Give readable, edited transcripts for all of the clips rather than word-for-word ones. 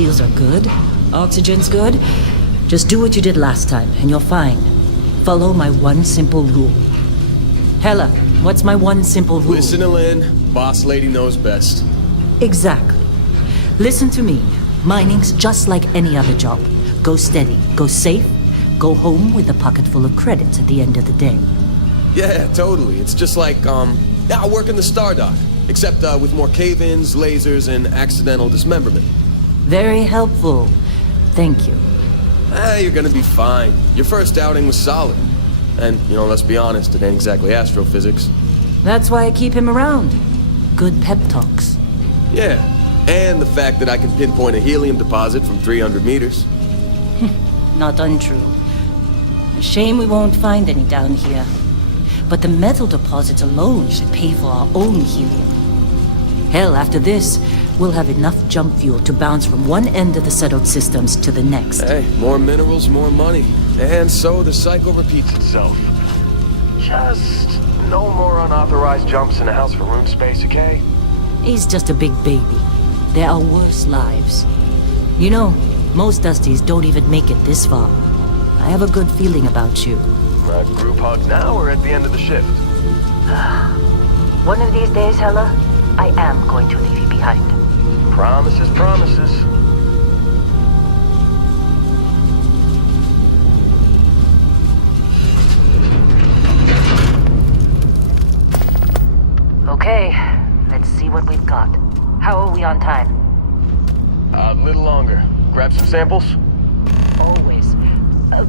seals are good, oxygen's good, just do what you did last time, and you're fine. Follow my one simple rule. Hella, what's my one simple rule? Listen to Lynn. Boss lady knows best. Exactly. Listen to me. Mining's just like any other job. Go steady, go safe, go home with a pocket full of credits at the end of the day. Yeah, totally. It's just like, I work in the Star Dock. Except, with more cave-ins, lasers, and accidental dismemberment. Very helpful. Thank you. You're gonna be fine. Your first outing was solid. And, let's be honest, it ain't exactly astrophysics. That's why I keep him around. Good pep talks. Yeah, and the fact that I can pinpoint a helium deposit from 300 meters. Not untrue. A shame we won't find any down here. But the metal deposits alone should pay for our own helium. Hell, after this, we'll have enough jump fuel to bounce from one end of the settled systems to the next. Hey, more minerals, more money. And so the cycle repeats itself. Just no more unauthorized jumps in a house for room space, okay? He's just a big baby. There are worse lives. Most Dusties don't even make it this far. I have a good feeling about you. A group hug now or at the end of the shift? One of these days, Hella, I am going to leave you behind. Promises, promises. Okay, let's see what we've got. How are we on time? A little longer. Grab some samples? Always.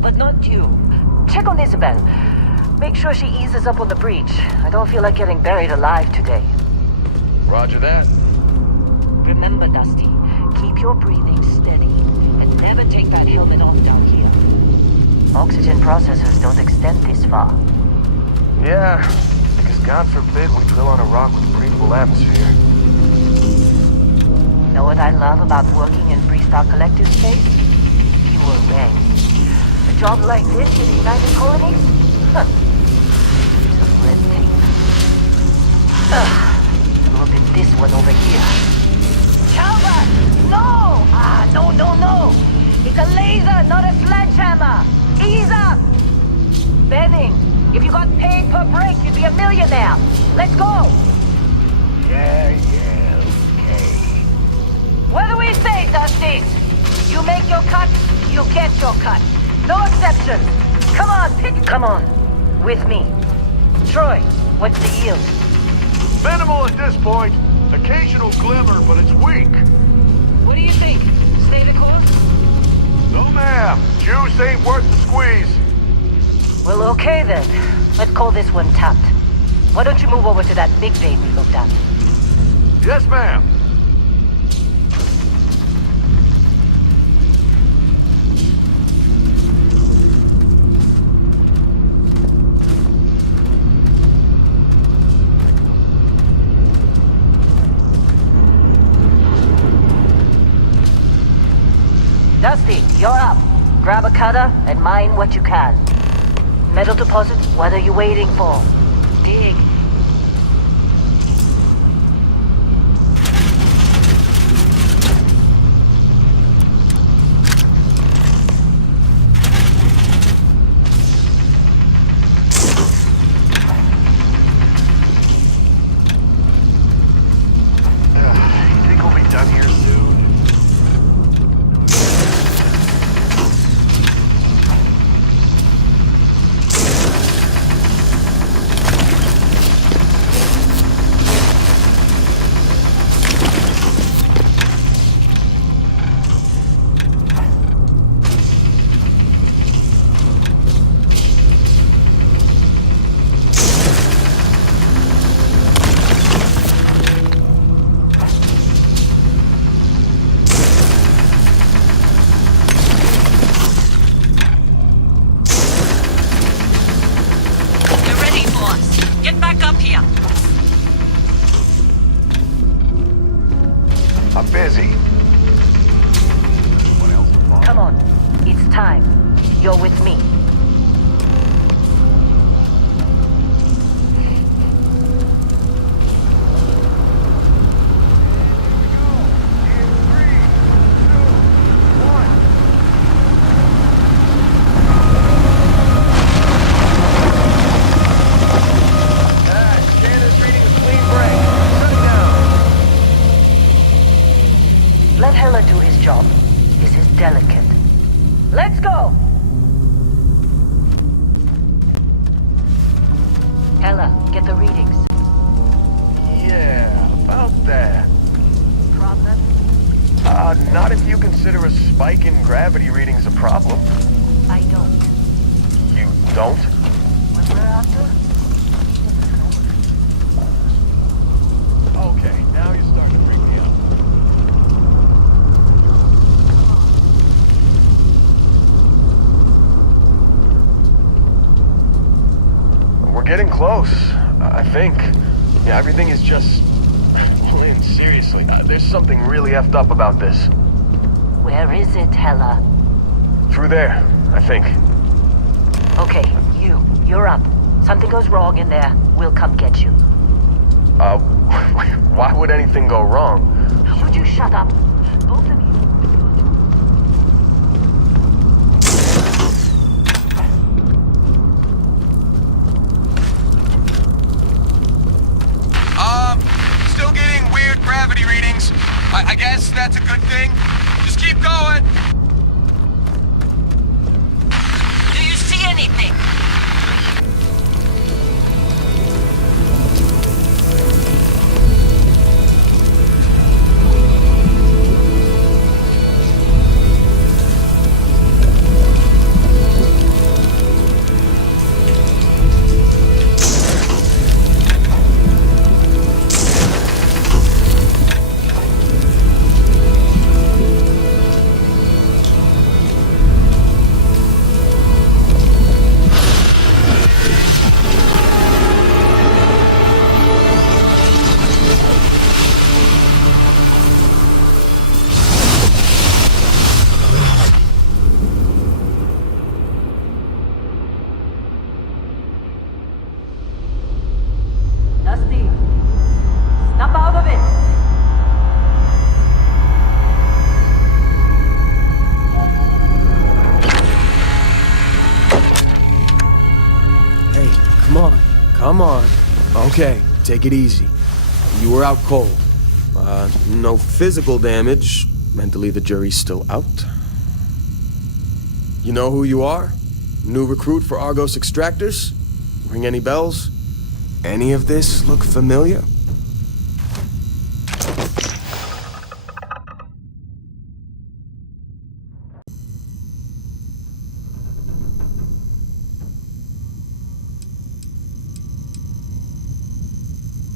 But not you. Check on Isabel. Make sure she eases up on the breach. I don't feel like getting buried alive today. Roger that. Remember, Dusty, keep your breathing steady and never take that helmet off down here. Oxygen processors don't extend this far. Yeah, because God forbid we drill on a rock with a breathable atmosphere. Know what I love about working in Freestar Collective space? Pure rank. A job like this in the United Colonies? Huh. It's a red tape. Look at this one over here. Calvert! No! No. It's a laser, not a sledgehammer. Ease up! Benning, if you got paid per break, you'd be a millionaire. Let's go! Yeah, okay. What do we say, Dusties? You make your cut, you get your cut. No exceptions. Come on. With me. Troy, what's the yield? Minimal at this point. Occasional glimmer, but it's weak. What do you think? Stay the course? No, ma'am. Juice ain't worth the squeeze. Well, okay then. Let's call this one tapped. Why don't you move over to that big vein we looked at? Yes, ma'am. Dusty, you're up. Grab a cutter and mine what you can. Metal deposit, what are you waiting for? Dig. You think we'll be done here soon? I'm busy. What else to follow? Come on. It's time. You're with me. Not if you consider a spike in gravity readings a problem. I don't. You don't? What we're after? Okay, now you're starting to freak me out. We're getting close, I think. Yeah, everything is just... Lynn, seriously, there's something really effed up about this. Where is it, Hella? Through there, I think. Okay, you're up. Something goes wrong in there, we'll come get you. Why would anything go wrong? Would you shut up? Both of you. Still getting weird gravity readings. I guess that's a good thing. Just keep going. Do you see anything? Dusty, snap out of it! Hey, come on. Okay, take it easy. You were out cold. No physical damage. Mentally, the jury's still out. You know who you are? New recruit for Argos Extractors? Ring any bells? Any of this look familiar?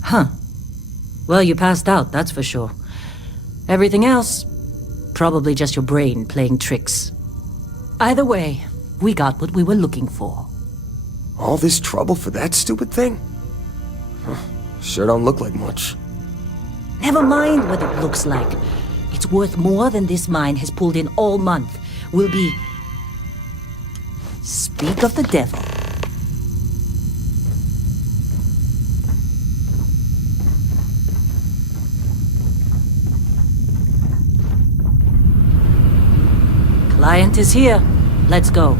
Huh. Well, you passed out, that's for sure. Everything else? Probably just your brain playing tricks. Either way, we got what we were looking for. All this trouble for that stupid thing? Huh, sure don't look like much. Never mind what it looks like. It's worth more than this mine has pulled in all month. We'll be... Speak of the devil. Client is here. Let's go.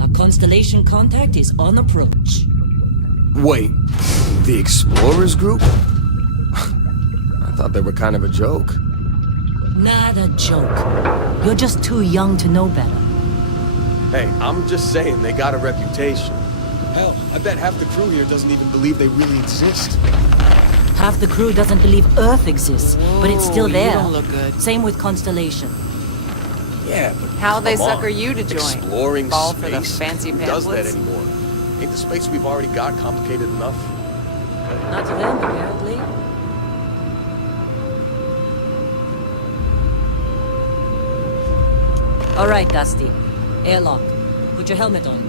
Our constellation contact is on approach. Wait, the Explorers group? I thought they were kind of a joke. Not a joke. You're just too young to know better. Hey, I'm just saying they got a reputation. Hell, I bet half the crew here doesn't even believe they really exist. Half the crew doesn't believe Earth exists, but it's still there. You don't look good. Same with Constellation. Yeah, but How'd they come sucker on. you to join? Exploring Fall space? for the fancy Who does that pamphlets? anymore? Ain't the space we've already got complicated enough? Not to them, apparently. All right, Dusty. Airlock. Put your helmet on.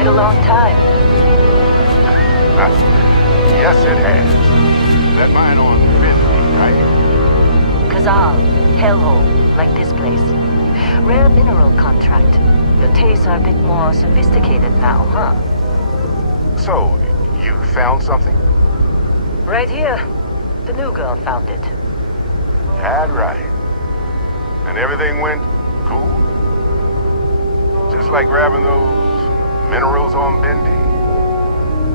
Been a long time. Yes, it has. That mine on Bentley, right? Kazal, hellhole, like this place. Rare mineral contract. The tastes are a bit more sophisticated now, huh? So, you found something? Right here. The new girl found it. That's right. And everything went cool? Just like grabbing those minerals on Bendy?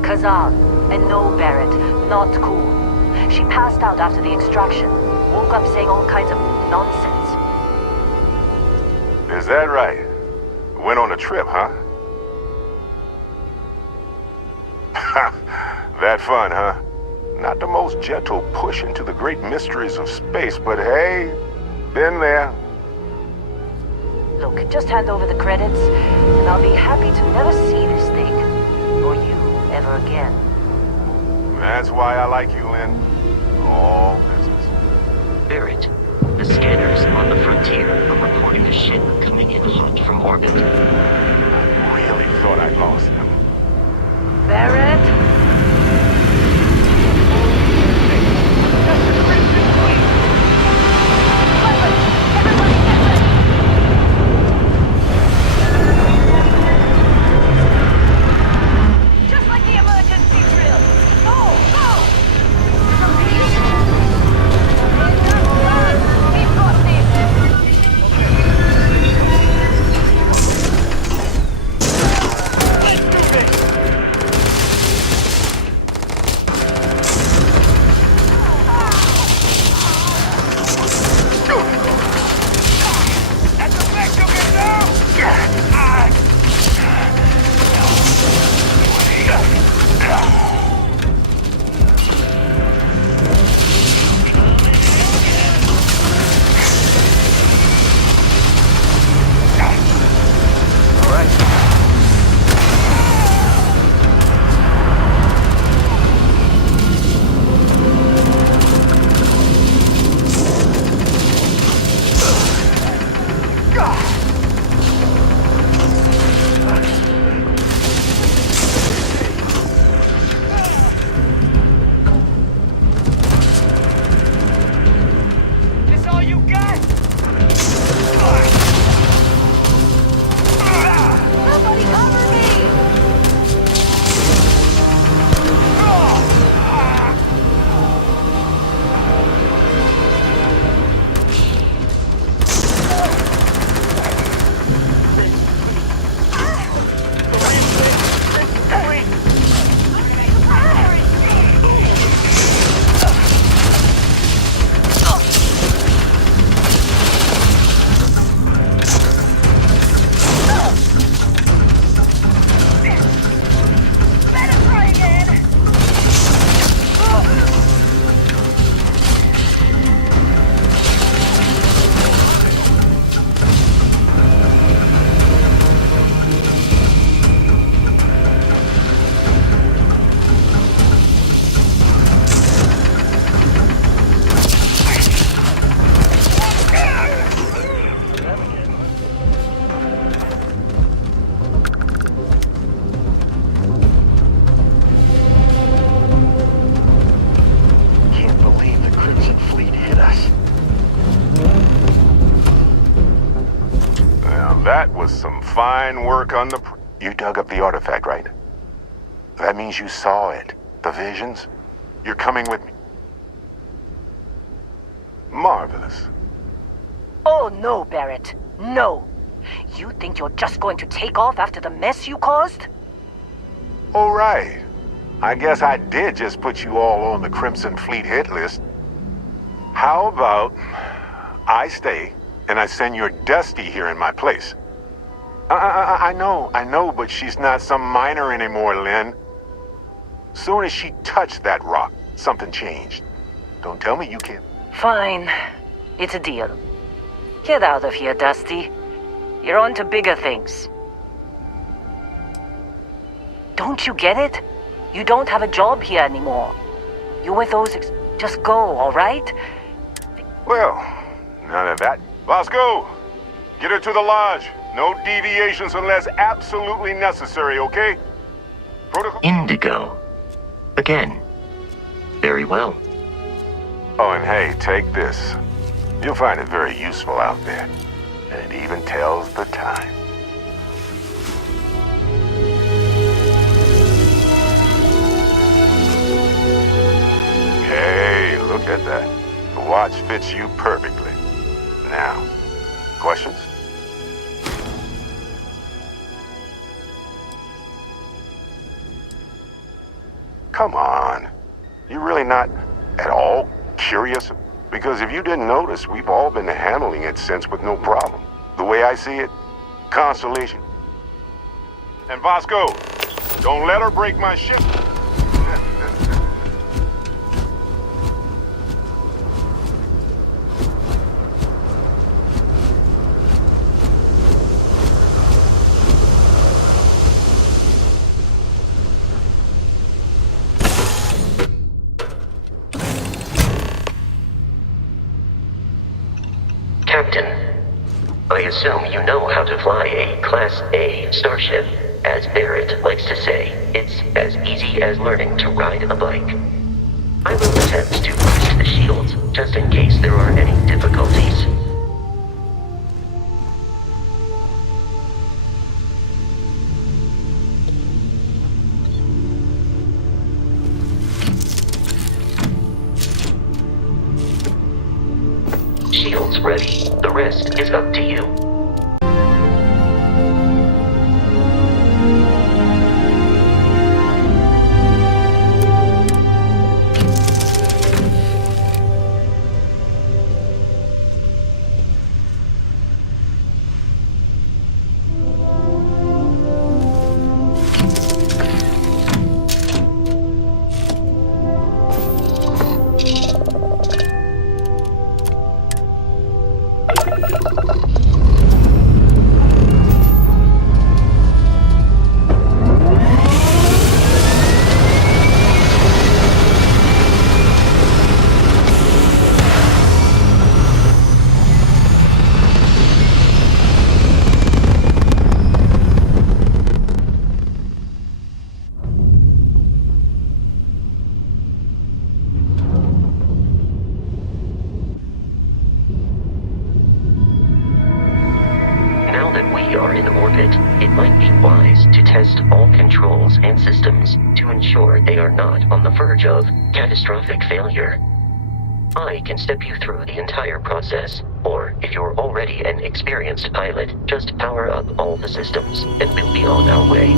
Kazal, and no Barrett, not cool. She passed out after the extraction. Woke up saying all kinds of nonsense. Is that right? Went on a trip, huh? That fun, huh? Not the most gentle push into the great mysteries of space, but hey, been there. Look, just hand over the credits, and I'll be happy to never see this thing. Or you ever again. That's why I like you, Lynn. All business. Barrett, the scanners on the frontier are reporting a ship coming in hot from orbit. I really thought I lost them. Barrett? Just like the emergency drill. Go! Go! We've got this. Let's do this! That's the best you can do! All right. This all you got? Somebody cover me! Better try again! Can't believe the Crimson Fleet hit us. Now that was some fine work on the... You dug up the artifact, right? That means you saw it. The visions? You're coming with me. Marvelous. Oh no, Barrett. No. You think you're just going to take off after the mess you caused? All right. I guess I did just put you all on the Crimson Fleet hit list. How about I stay and I send your Dusty here in my place? I know, but she's not some miner anymore, Lynn. Soon as she touched that rock, something changed. Don't tell me you can't. Fine. It's a deal. Get out of here, Dusty. You're on to bigger things. Don't you get it? You don't have a job here anymore. You with those just go, all right? Well, none of that. Let's go. Get her to the lodge. No deviations unless absolutely necessary, okay? Protocol... Indigo. Again. Very well. Oh, and hey, take this. You'll find it very useful out there. And it even tells the time. Hey, look at that. The watch fits you perfectly. Now, questions? Come on. You really not at all curious? Because if you didn't notice, we've all been handling it since with no problem. The way I see it, constellation. And Vasco, don't let her break my ship. Captain, I assume you know how to fly a Class A starship. As Barrett likes to say, it's as easy as learning to ride a bike. I will attempt to boost the shields, just in case there are any difficulties. Shields ready. The rest is up to you. It might be wise to test all controls and systems to ensure they are not on the verge of catastrophic failure. I can step you through the entire process, or if you're already an experienced pilot, just power up all the systems and we'll be on our way.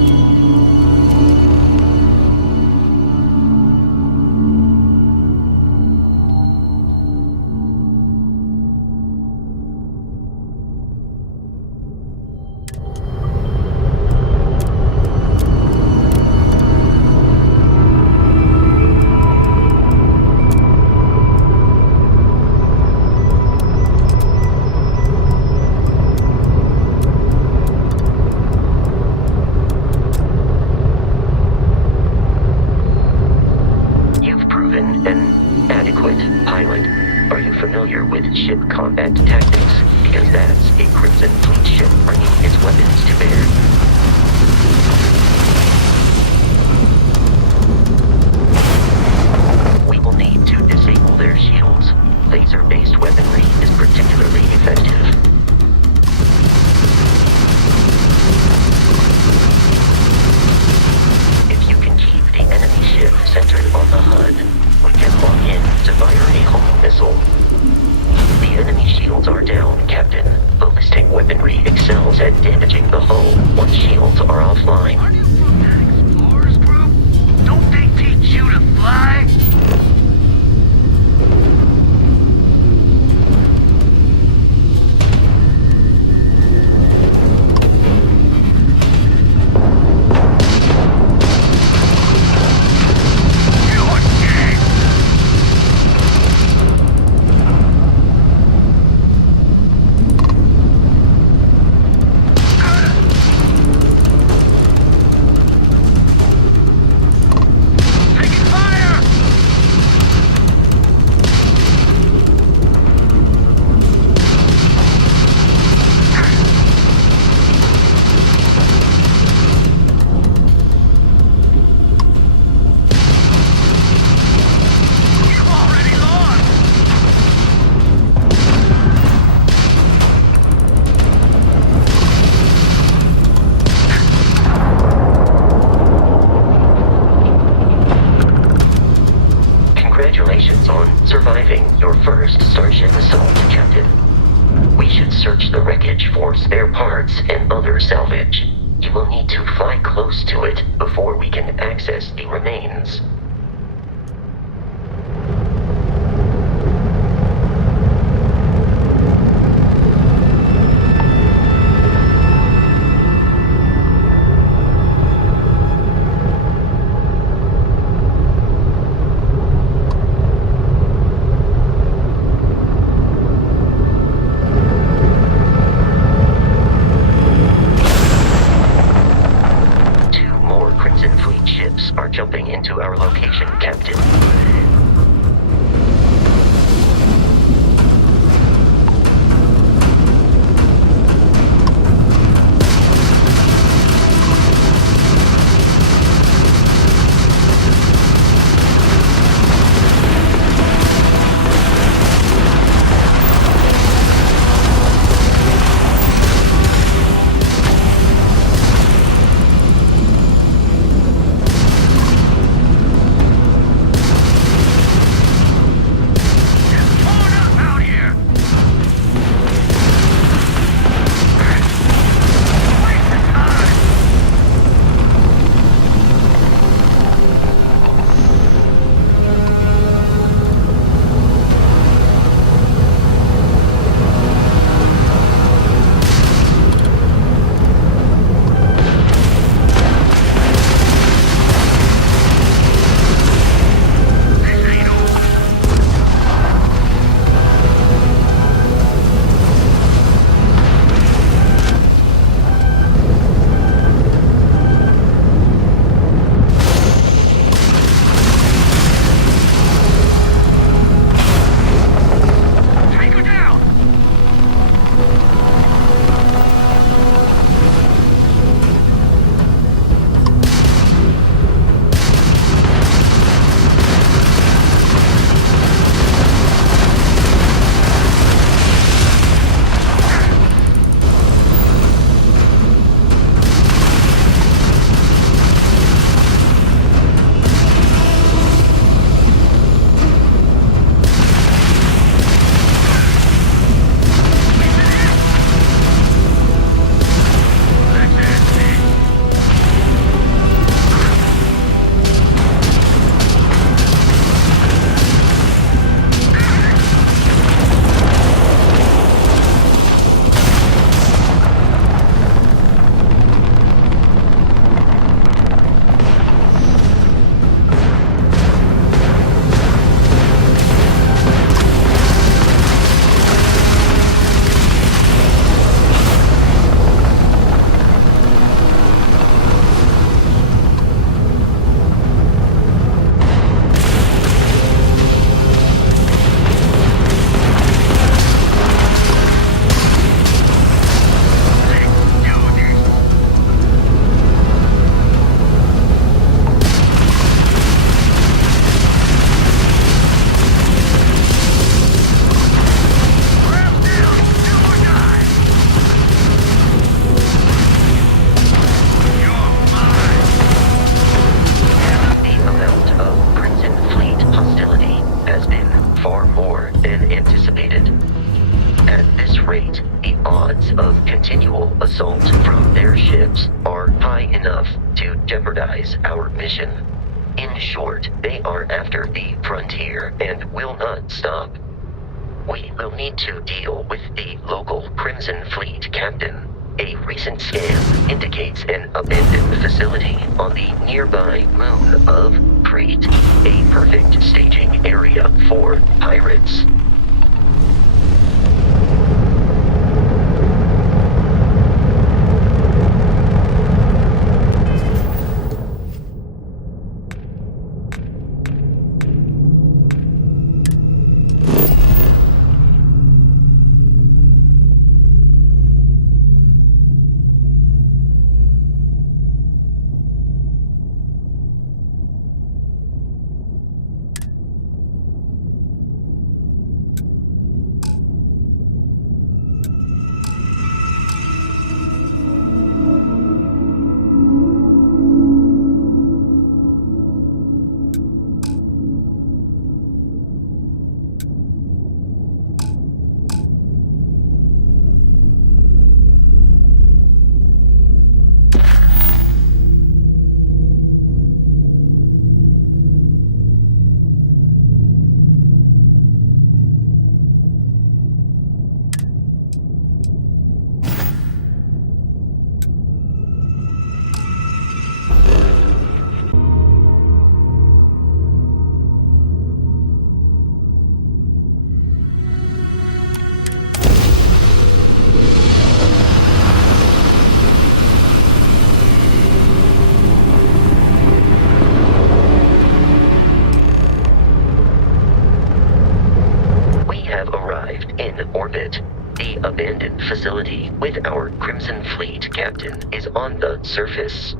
Ship combat tactics, because that's a Crimson Fleet ship bringing its weapons to bear. We will need to disable their shields. Laser-based weaponry is particularly effective. If you can keep the enemy ship centered on the HUD, we can lock in to fire a homing missile. The enemy shields are down, Captain. Ballistic weaponry excels at damaging the hull once need to fly close to it before we can access the remains. Are jumping into our location, Captain. Jeopardize our mission. In short, they are after the frontier and will not stop. We will need to deal with the local Crimson Fleet captain. A recent scan indicates an abandoned facility on the nearby moon of Crete, a perfect staging area for pirates. it. The abandoned facility with our Crimson Fleet captain is on the surface.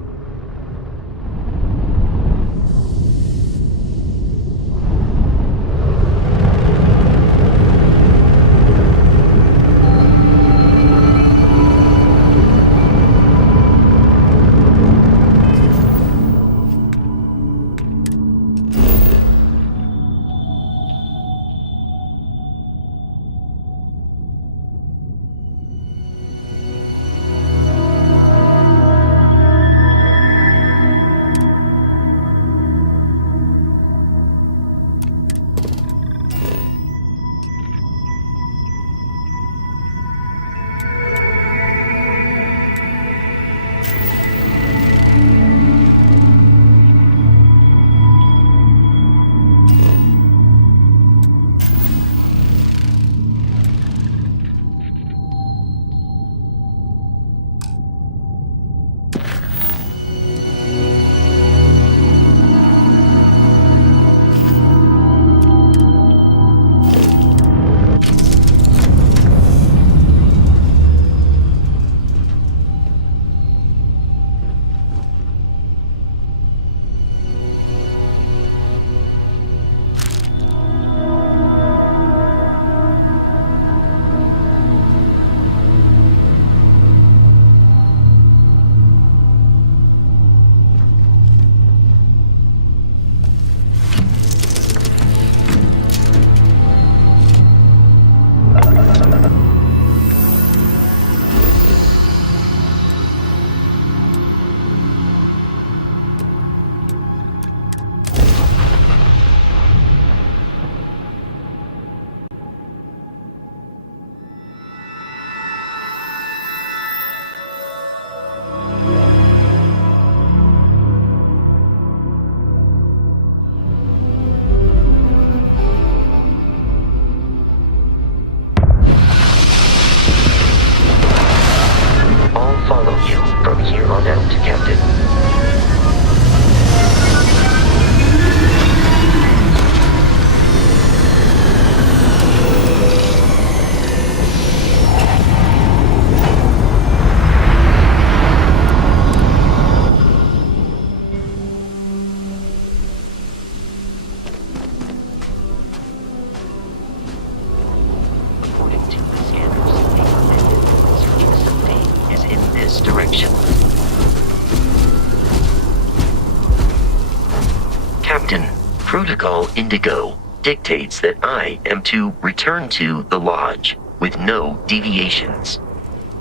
Protocol Indigo dictates that I am to return to the Lodge with no deviations.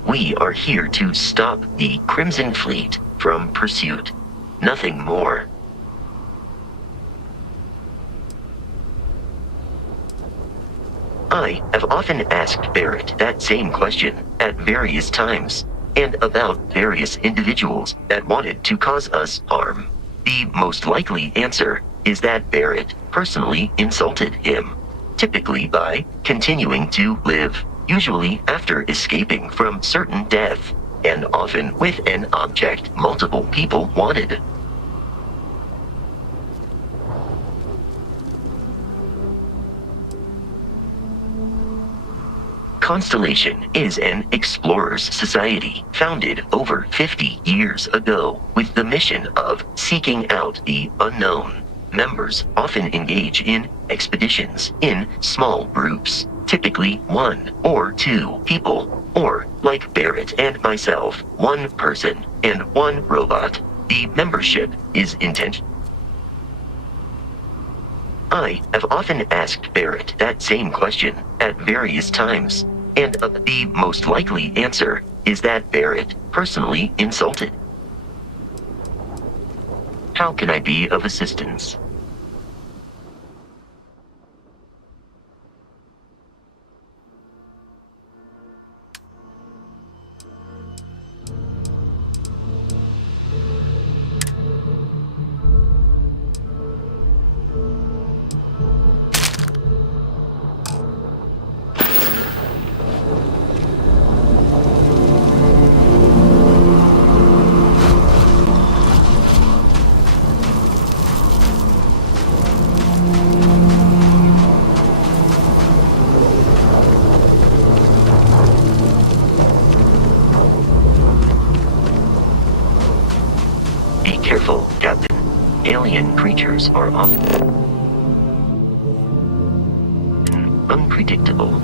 We are here to stop the Crimson Fleet from pursuit. Nothing more. I have often asked Barrett that same question at various times, and about various individuals that wanted to cause us harm. The most likely answer is that Barrett personally insulted him, typically by continuing to live, usually after escaping from certain death, and often with an object multiple people wanted. Constellation is an explorers society founded over 50 years ago with the mission of seeking out the unknown. Members often engage in expeditions in small groups, typically 1 or 2 people, or, like Barrett and myself, 1 person and 1 robot. The membership is intentional. I have often asked Barrett that same question at various times, and the most likely answer is that Barrett personally insulted. How can I be of assistance? Be careful, Captain. Alien creatures are often unpredictable.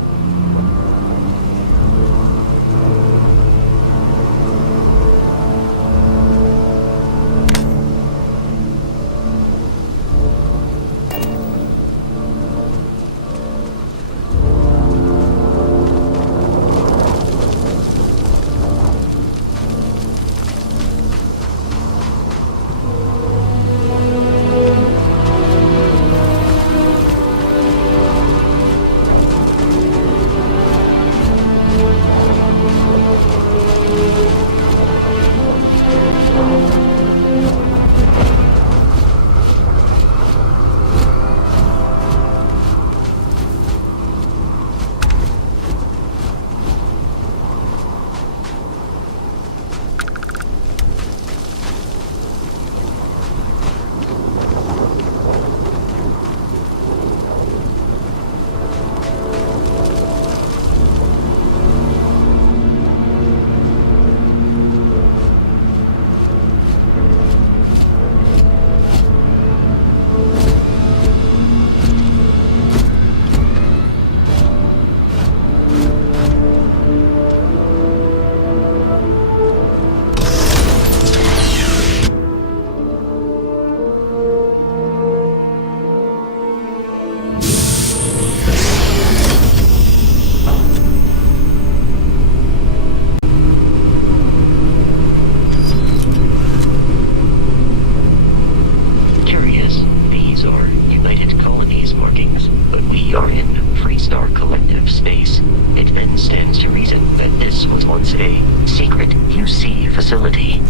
Facility.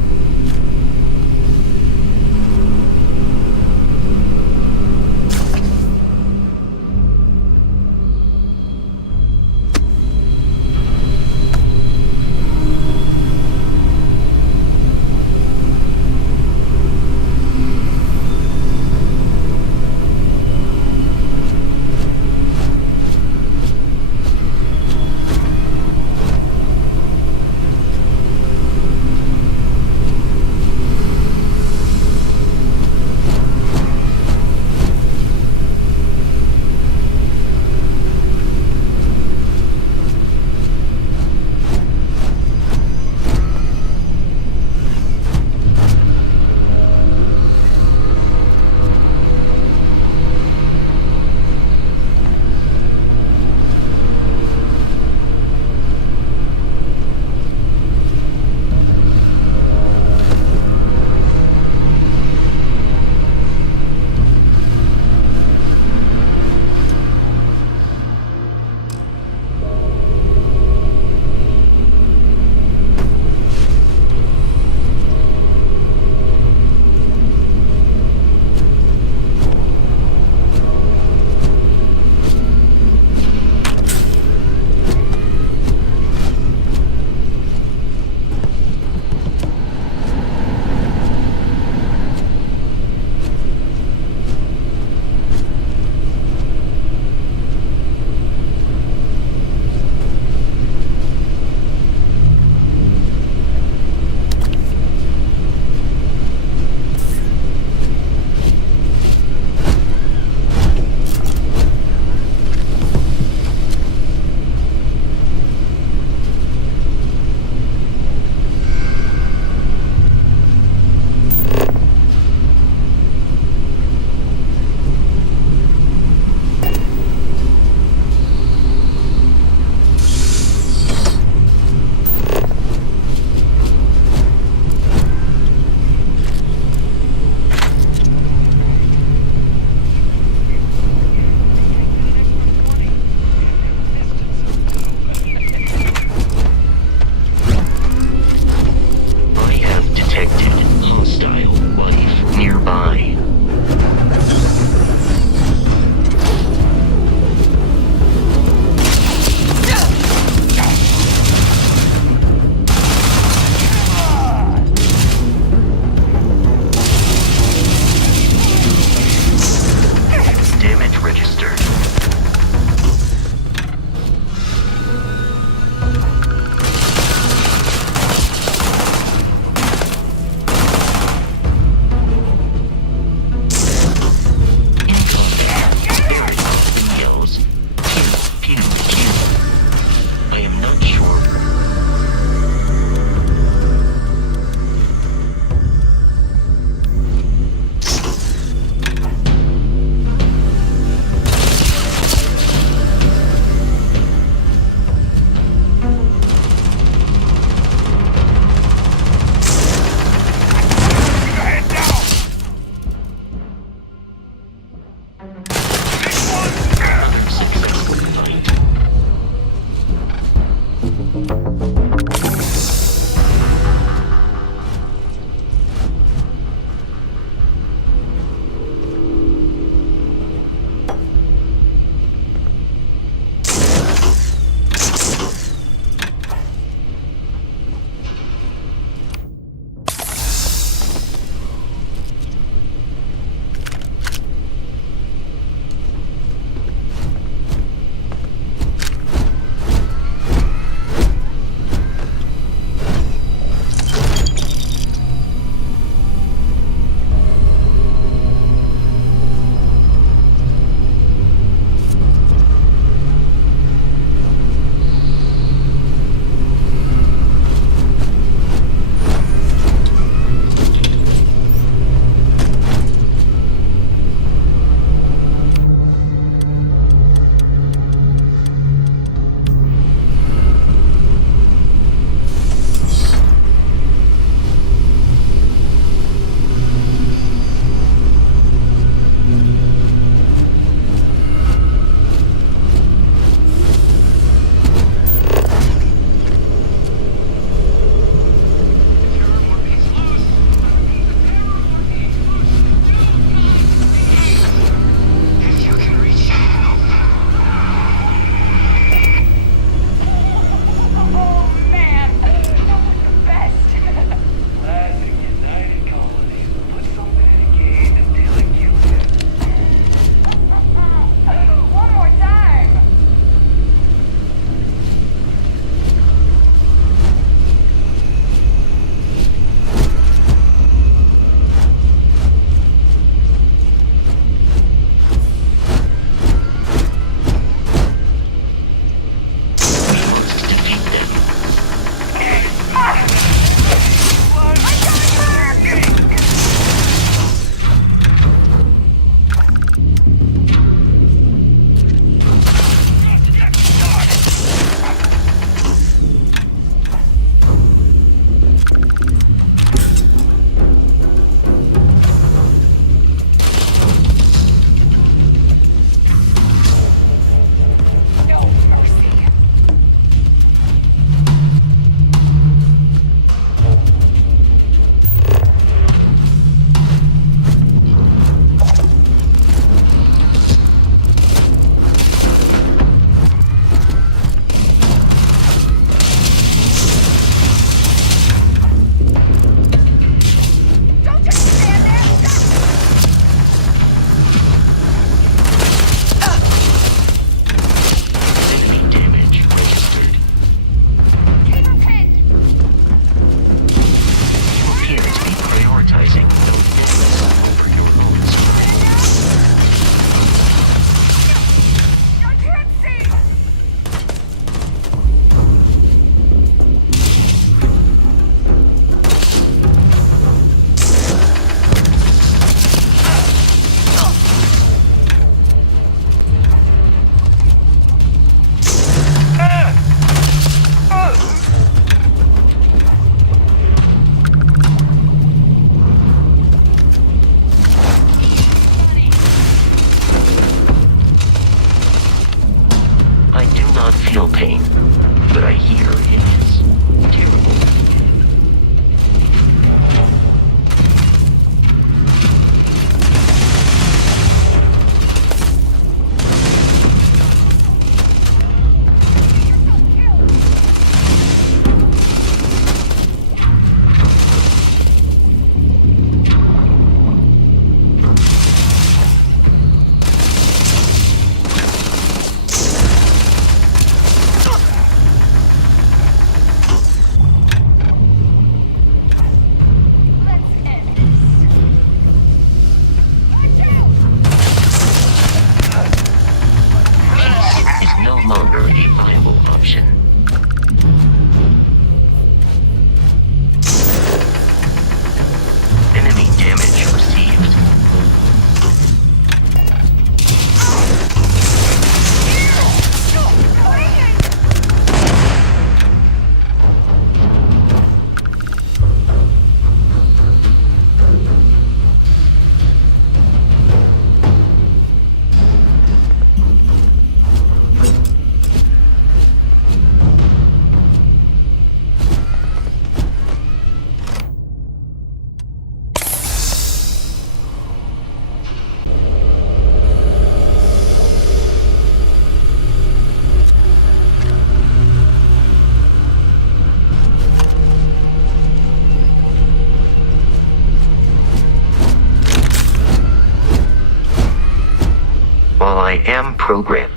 am programmed.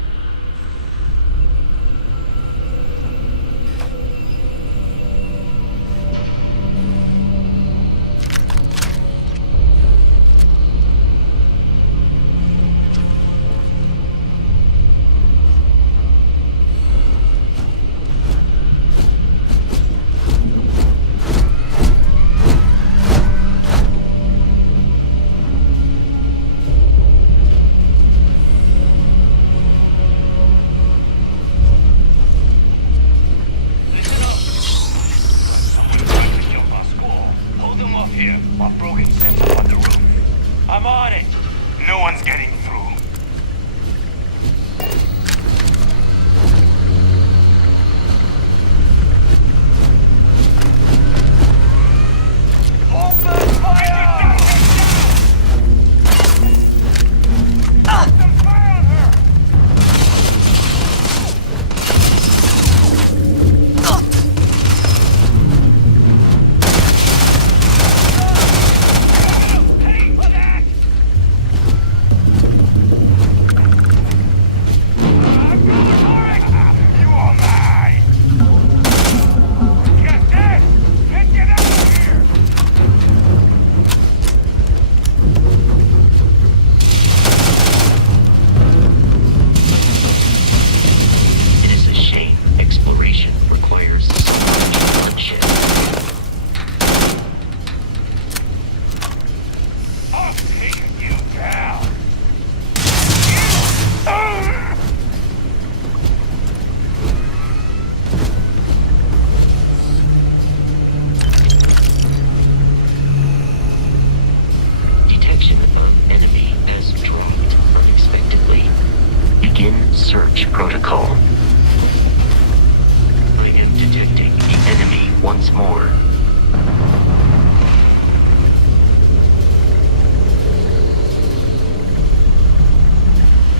Search protocol. I am detecting the enemy once more.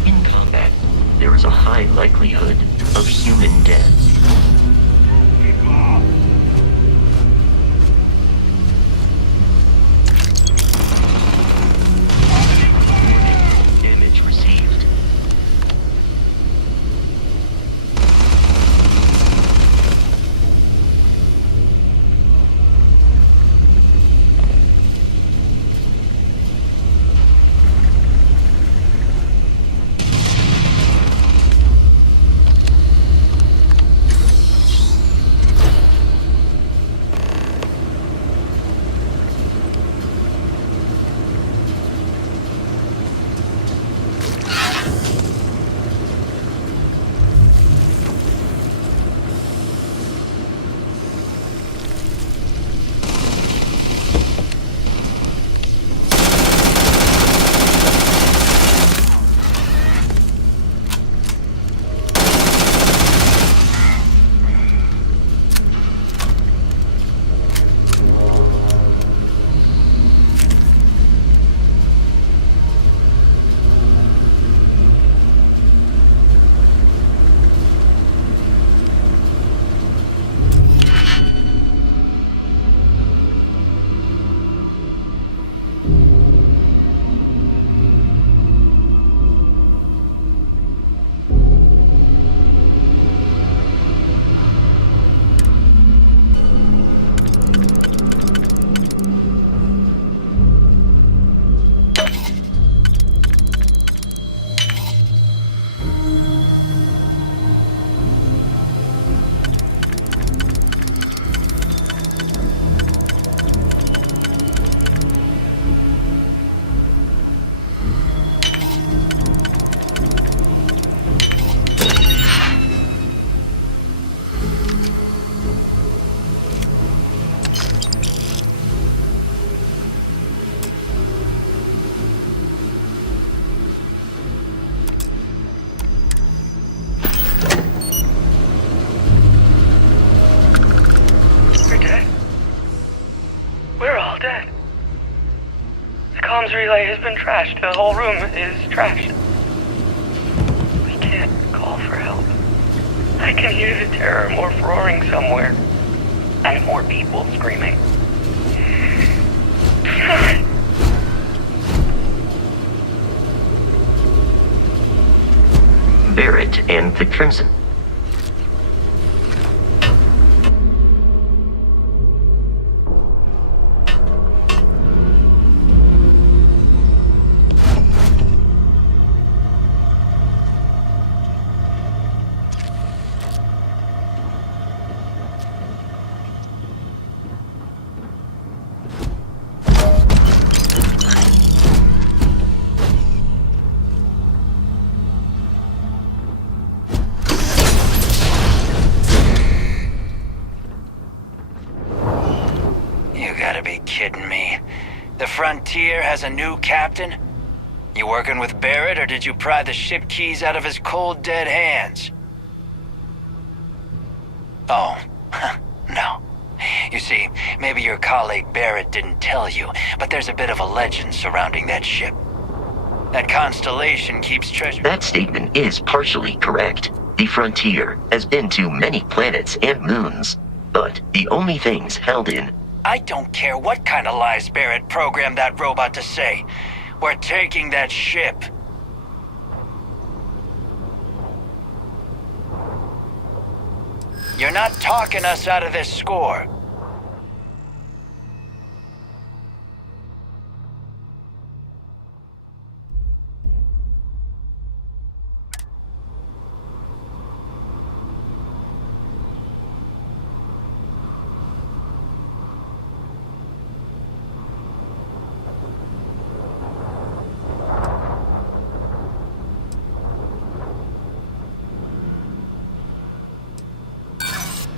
In combat, there is a high likelihood of human death. Damage received. Relay has been trashed. The whole room is trashed. We can't call for help. I can hear the terror morph roaring somewhere. And more people screaming. Fleet and the Crimson. Kidding me. The Frontier has a new captain? You working with Barrett, or did you pry the ship keys out of his cold, dead hands? Oh, no. You see, maybe your colleague Barrett didn't tell you, but there's a bit of a legend surrounding that ship. That constellation keeps treasure... That statement is partially correct. The Frontier has been to many planets and moons, but the only things held in... I don't care what kind of lies Barrett programmed that robot to say. We're taking that ship. You're not talking us out of this score.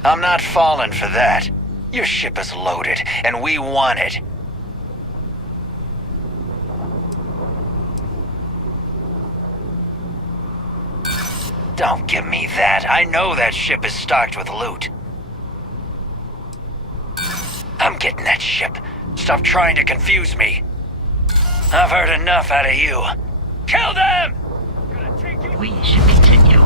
I'm not falling for that. Your ship is loaded, and we want it. Don't give me that. I know that ship is stocked with loot. I'm getting that ship. Stop trying to confuse me. I've heard enough out of you. Kill them! We should continue.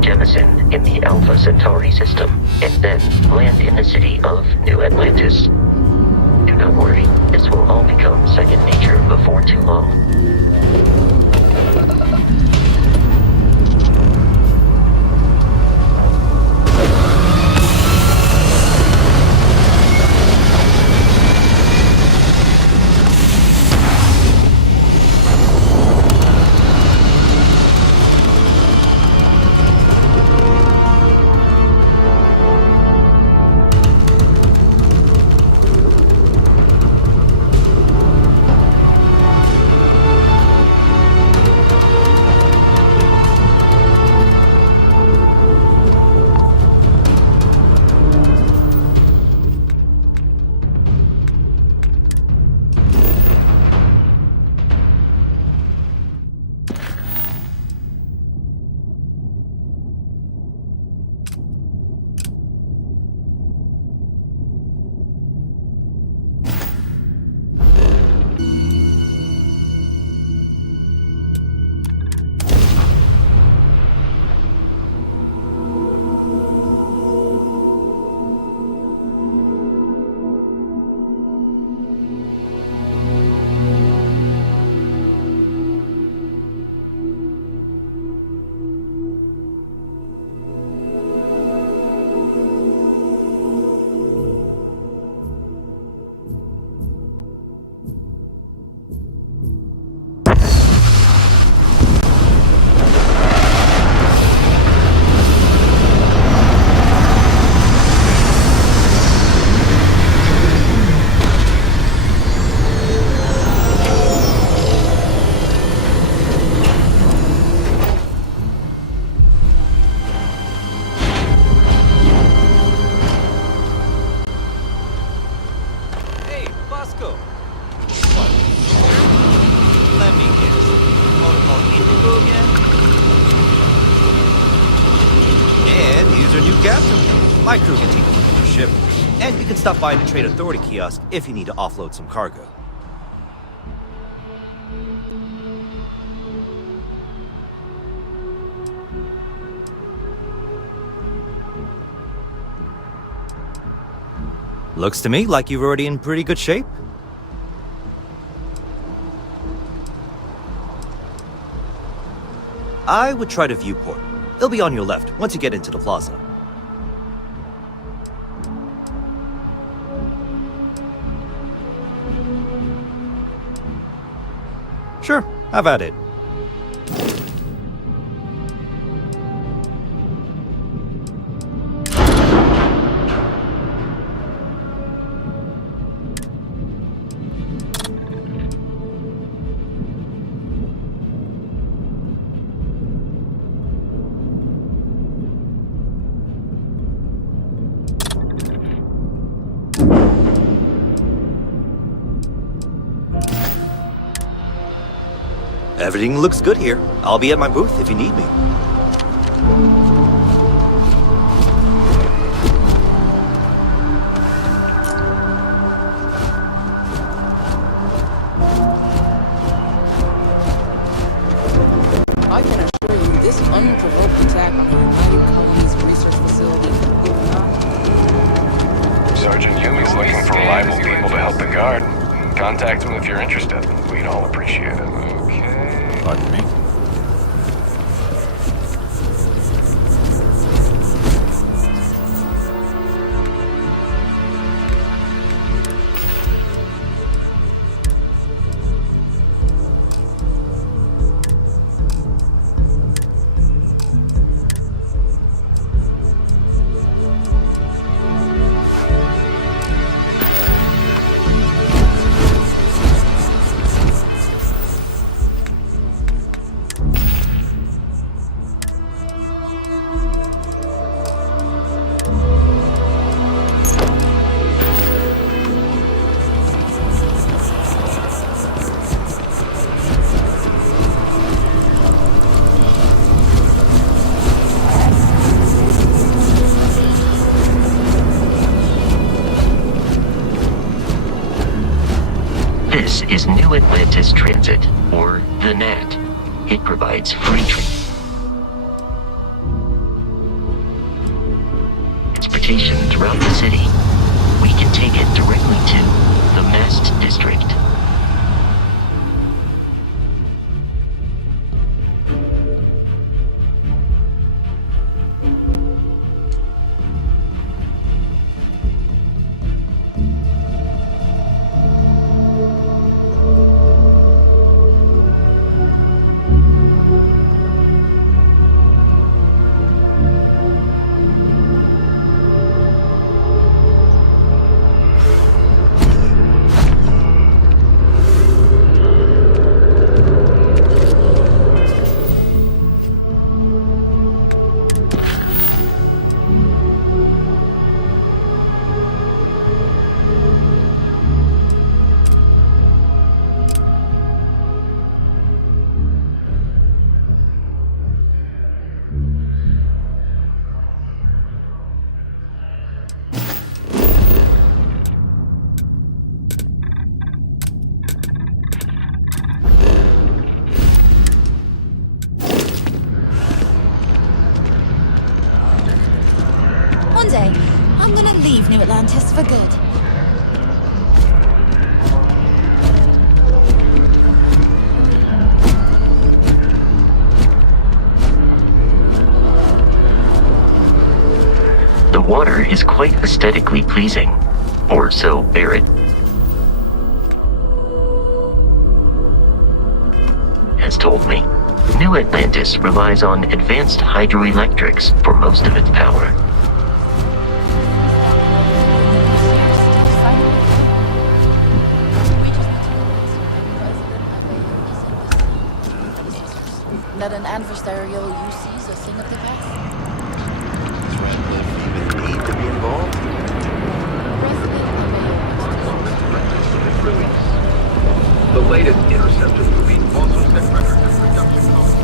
Jemison in the Alpha Centauri system, and then land in the city of New Atlantis. Do not worry, this will all become second nature before too long. My crew can take a look at your ship, and you can stop by the Trade Authority kiosk if you need to offload some cargo. Looks to me like you're already in pretty good shape. I would try the viewport. It'll be on your left once you get into the plaza. Sure, have at it. Everything looks good here. I'll be at my booth if you need me. I can assure you, this unprovoked attack on the United Colonies Research Facility will not... Sergeant Yumi's looking for reliable people to help the guard. Contact him if you're interested. We'd all appreciate it. Pardon me? This is New Atlantis Transit, or the NAT. It provides free transportation throughout the city. We can take it directly to the Mast District. leave New Atlantis for good. The water is quite aesthetically pleasing. Or so Barrett has told me. New Atlantis relies on advanced hydroelectrics for most of its power. That an adversarial UC's a thing of the past? Need to be involved? The latest Interceptor movie also set records for production costs.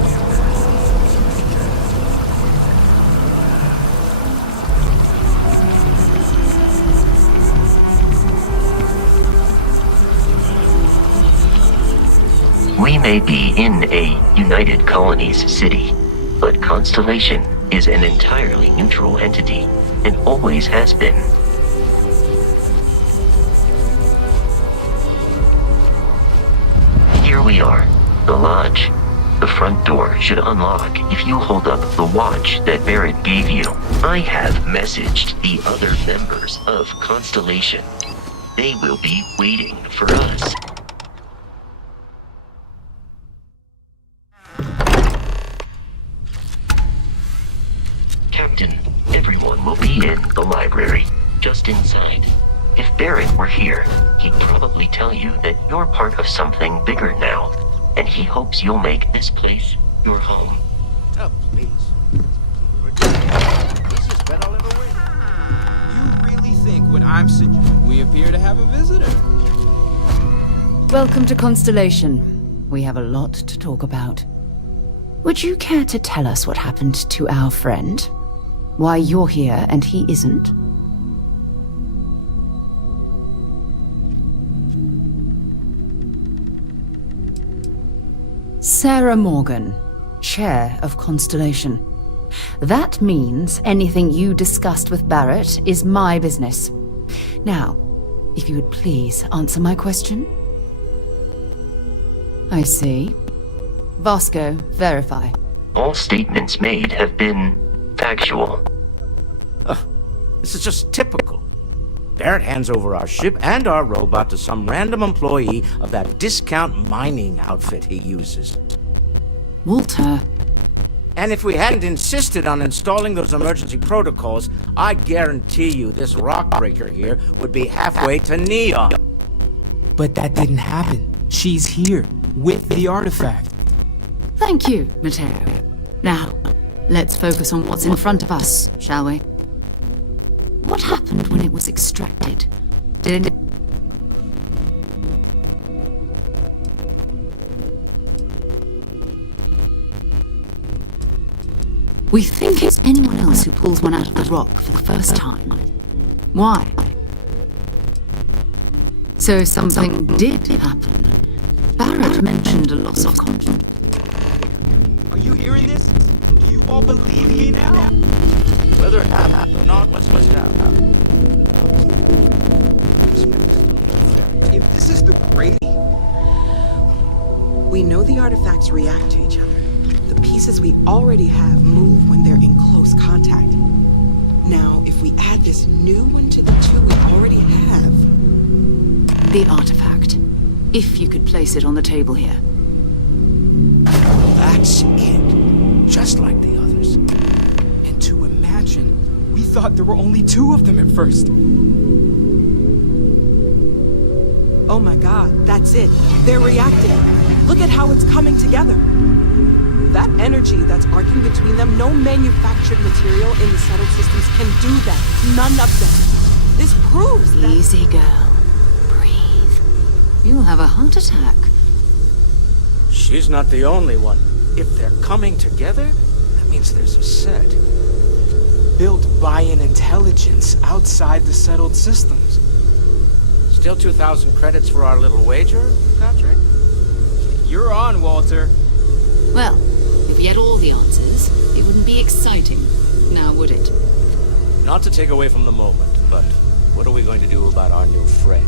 We may be in a United Colonies city, but Constellation is an entirely neutral entity, and always has been. Here we are, the lodge. The front door should unlock if you hold up the watch that Barrett gave you. I have messaged the other members of Constellation. They will be waiting for us. Captain, everyone will be in the library, just inside. If Barrett were here, he'd probably tell you that you're part of something bigger now, and he hopes you'll make this place your home. Oh, please. Easiest bet I'll ever win. You really think when I'm suggesting we appear to have a visitor? Welcome to Constellation. We have a lot to talk about. Would you care to tell us what happened to our friend? Why you're here and he isn't? Sarah Morgan, Chair of Constellation. That means anything you discussed with Barrett is my business. Now, if you would please answer my question. I see. Vasco, verify. All statements made have been factual. This is just typical. Barrett hands over our ship and our robot to some random employee of that discount mining outfit he uses. Walter. And if we hadn't insisted on installing those emergency protocols, I guarantee you this rock breaker here would be halfway to Neon. But that didn't happen. She's here, with the artifact. Thank you, Matteo. Now, let's focus on what's in front of us, shall we? What happened when it was extracted? Did it... We think it's anyone else who pulls one out of the rock for the first time. Why? So something did happen. Barrett mentioned a loss of conscience. Are you hearing this? Do you all believe me now? Whether it happened or not, what's happened? If this is the Grady... We know the artifacts react to each other. The pieces we already have move when they're in close contact. Now, if we add this new one to the two we already have... The artifact. If you could place it on the table here. That's it. Just like the others. And to imagine, we thought there were only two of them at first. Oh my god, that's it. They're reacting. Look at how it's coming together. That energy that's arcing between them, no manufactured material in the settled systems can do that. None of them. This proves that... Easy, girl. Breathe. You'll have a heart attack. She's not the only one. If they're coming together, that means there's a set. Built by an intelligence outside the settled systems. Still 2,000 credits for our little wager, Patrick? You're on, Walter. Well, if we had all the answers, it wouldn't be exciting, now would it? Not to take away from the moment, but what are we going to do about our new friend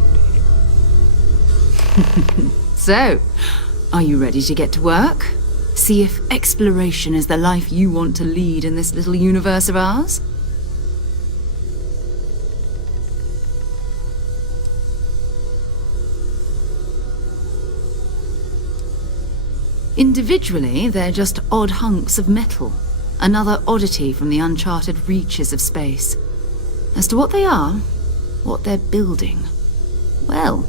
here? So, are you ready to get to work? See if exploration is the life you want to lead in this little universe of ours? Individually, they're just odd hunks of metal. Another oddity from the uncharted reaches of space. As to what they are, what they're building, well...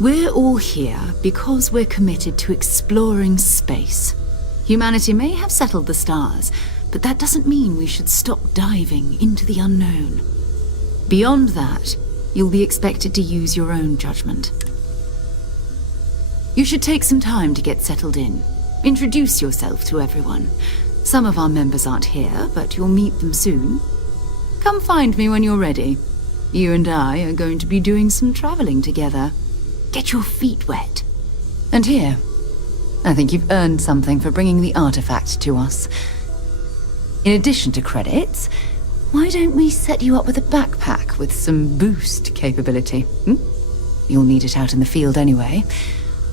We're all here because we're committed to exploring space. Humanity may have settled the stars, but that doesn't mean we should stop diving into the unknown. Beyond that, you'll be expected to use your own judgment. You should take some time to get settled in. Introduce yourself to everyone. Some of our members aren't here, but you'll meet them soon. Come find me when you're ready. You and I are going to be doing some traveling together. Get your feet wet. And here, I think you've earned something for bringing the artifact to us. In addition to credits, why don't we set you up with a backpack with some boost capability? You'll need it out in the field anyway.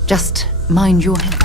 Just mind your head.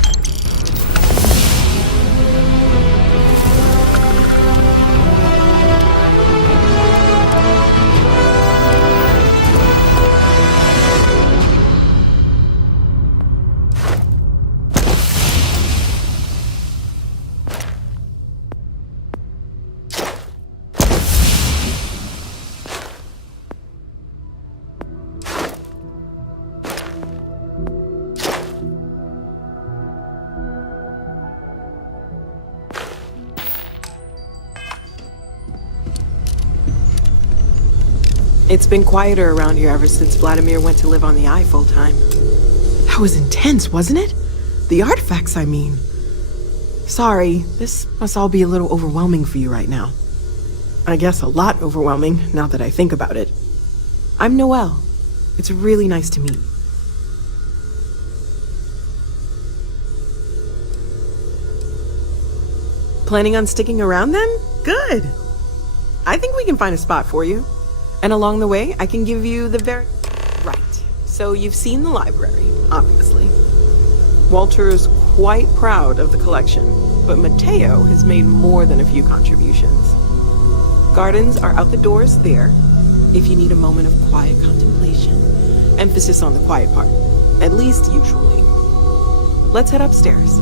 It's been quieter around here ever since Vladimir went to live on the Eye full-time. That was intense, wasn't it? The artifacts, I mean. Sorry, this must all be a little overwhelming for you right now. I guess a lot overwhelming, now that I think about it. I'm Noelle. It's really nice to meet you. Planning on sticking around then? Good. I think we can find a spot for you. And along the way, I can give you the very... Right. So you've seen the library, obviously. Walter is quite proud of the collection, but Mateo has made more than a few contributions. Gardens are out the doors there, if you need a moment of quiet contemplation. Emphasis on the quiet part, at least usually. Let's head upstairs.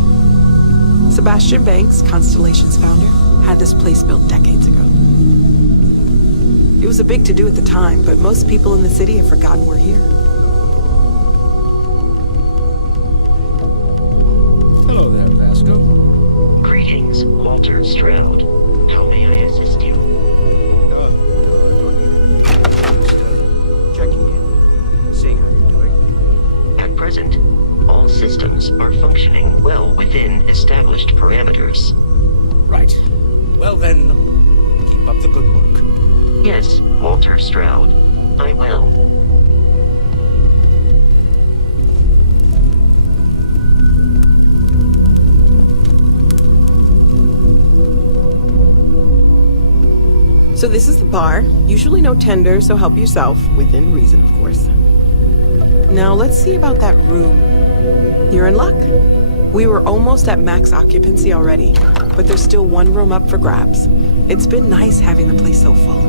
Sebastian Banks, Constellation's founder, had this place built decades ago. It was a big to-do at the time, but most people in the city have forgotten we're here. Hello there, Vasco. Greetings, Walter Stroud. How may I assist you? No, I don't need it. Just checking in, seeing how you're doing. At present, all systems are functioning well within established parameters. Right. Well then, keep up the good work. Yes, Walter Stroud. I will. So this is the bar. Usually no tender, so help yourself. Within reason, of course. Now let's see about that room. You're in luck. We were almost at max occupancy already, but there's still one room up for grabs. It's been nice having the place so full.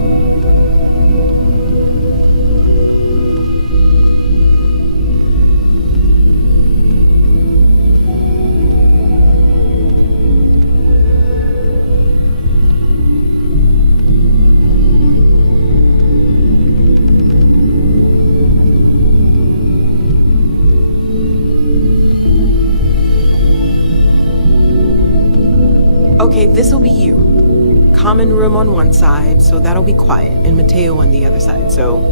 Okay, this'll be you. Common room on one side, so that'll be quiet, and Mateo on the other side, so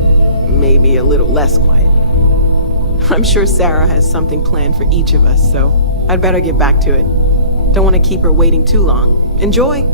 maybe a little less quiet. I'm sure Sarah has something planned for each of us, so I'd better get back to it. Don't want to keep her waiting too long. Enjoy!